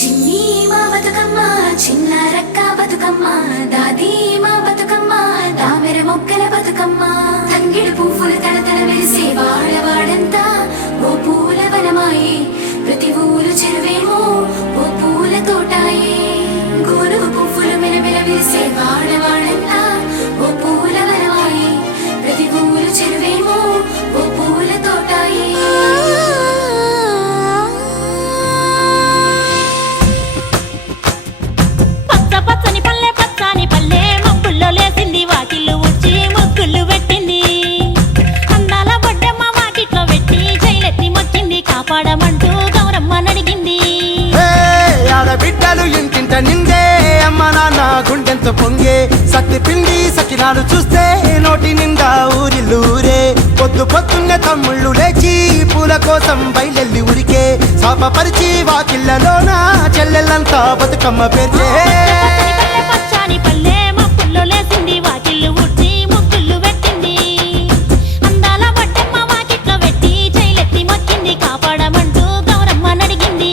చిన్ని మా బతుకమ్మ చిన్న రక్క బతుకమ్మ దాది మా బతుకమ్మ దామెర మొక్కల బతుకమ్మ తంగిడు పువ్వులు తడతడ వెలిసే వాడవాడంతా ఓ పూల వనమాయే ప్రతి ఊరు చెరువేమో ఓ పూల తోటాయే గోరు పువ్వులు మెలమెల వెలిసే వాడవాడంతా ఓ పూల వనమాయే ప్రతి ఊరు చెరువేమో ఓ పూల తోటాయే పచ్చని పల్లె పచ్చని పల్లె మబ్బుల్లో లేసింది వాకిళ్ళు ఊడ్చి ముగ్గులు పెట్టింది అందాల బొడ్డమ్మ వాకిట్లో పెట్టి జైలెత్తి మొక్కింది కాపాడమంటూ గౌరమ్మ నడిగింది ఆడబిడ్డలు ఇంటింట నిందే అమ్మ నాన్న గుండెంతో పొంగే సత్తి పిండి సకినాలు చూస్తే నోటి నిండా ఊరిల్లూరే పొద్దు పొద్దున్నే తమ్ముళ్ళు లేచి పూల కోసం బయలెల్లి ఉరికే శాపపరిచి వాకిళ్ళలోన చెల్లెళ్ళంతా బతుకమ్మ పేర్చే పచ్చని పల్లె మబ్బుల్లో లేసింది వాకిళ్ళు ఊడ్చి ముగ్గులు పెట్టింది అందాల బొడ్డమ్మ వాకిట్లో పెట్టి జైలెత్తి మొక్కింది కాపాడమంటూ గౌరమ్మ నడిగింది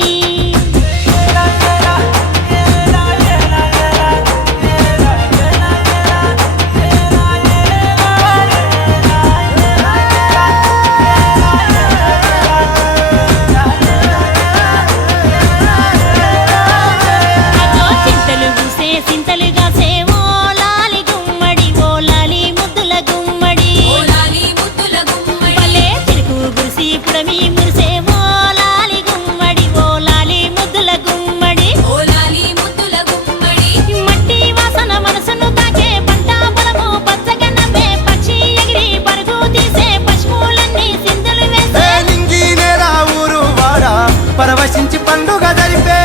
పరవశించి పండుగ జరిపే